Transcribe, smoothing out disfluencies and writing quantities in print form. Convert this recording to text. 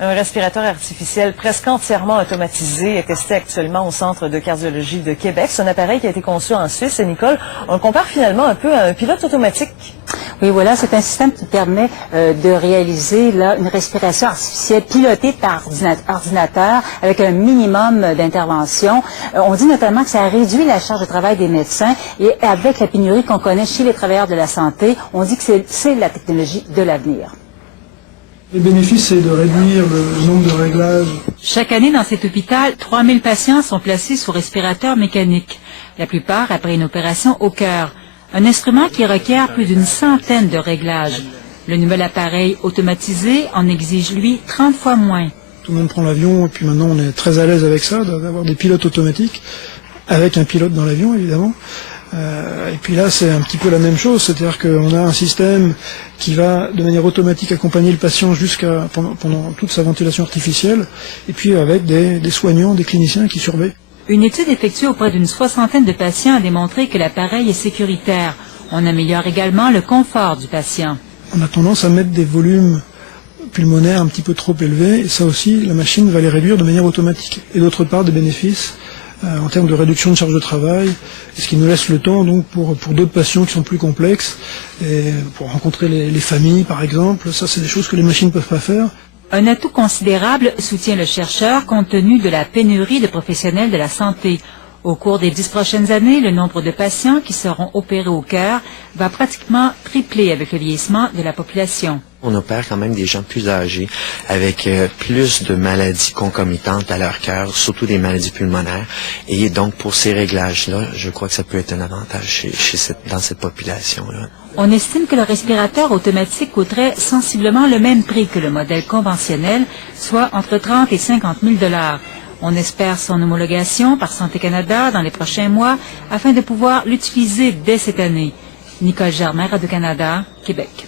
Un respirateur artificiel presque entièrement automatisé est testé actuellement au Centre de cardiologie de Québec. C'est un appareil qui a été conçu en Suisse. Et Nicole, on le compare finalement un peu à un pilote automatique. Oui, voilà, c'est un système qui permet de réaliser là, une respiration artificielle pilotée par ordinateur avec un minimum d'intervention. On dit notamment que ça réduit la charge de travail des médecins et avec la pénurie qu'on connaît chez les travailleurs de la santé, on dit que c'est la technologie de l'avenir. Les bénéfices, c'est de réduire le nombre de réglages. Chaque année, dans cet hôpital, 3000 patients sont placés sous respirateur mécanique, la plupart après une opération au cœur. Un instrument qui requiert plus d'une centaine de réglages. Le nouvel appareil automatisé en exige, lui, 30 fois moins. Tout le monde prend l'avion et puis maintenant on est très à l'aise avec ça, d'avoir des pilotes automatiques, avec un pilote dans l'avion évidemment. Et puis là c'est un petit peu la même chose, c'est-à-dire qu'on a un système qui va de manière automatique accompagner le patient pendant toute sa ventilation artificielle, et puis avec des soignants, des cliniciens qui surveillent. Une étude effectuée auprès d'une 60aine de patients a démontré que l'appareil est sécuritaire. On améliore également le confort du patient. On a tendance à mettre des volumes pulmonaires un petit peu trop élevés, et ça aussi, la machine va les réduire de manière automatique. Et d'autre part, des bénéfices en termes de réduction de charge de travail, et ce qui nous laisse le temps donc pour d'autres patients qui sont plus complexes, et pour rencontrer les familles par exemple. Ça, c'est des choses que les machines ne peuvent pas faire. Un atout considérable, soutient le chercheur, compte tenu de la pénurie de professionnels de la santé. Au cours des 10 prochaines années, le nombre de patients qui seront opérés au cœur va pratiquement tripler avec le vieillissement de la population. On opère quand même des gens plus âgés, avec plus de maladies concomitantes à leur cœur, surtout des maladies pulmonaires. Et donc, pour ces réglages-là, je crois que ça peut être un avantage dans cette population-là. On estime que le respirateur automatique coûterait sensiblement le même prix que le modèle conventionnel, soit entre 30 et 50 000 $. On espère son homologation par Santé Canada dans les prochains mois afin de pouvoir l'utiliser dès cette année. Nicole Germain, Radio-Canada, Québec.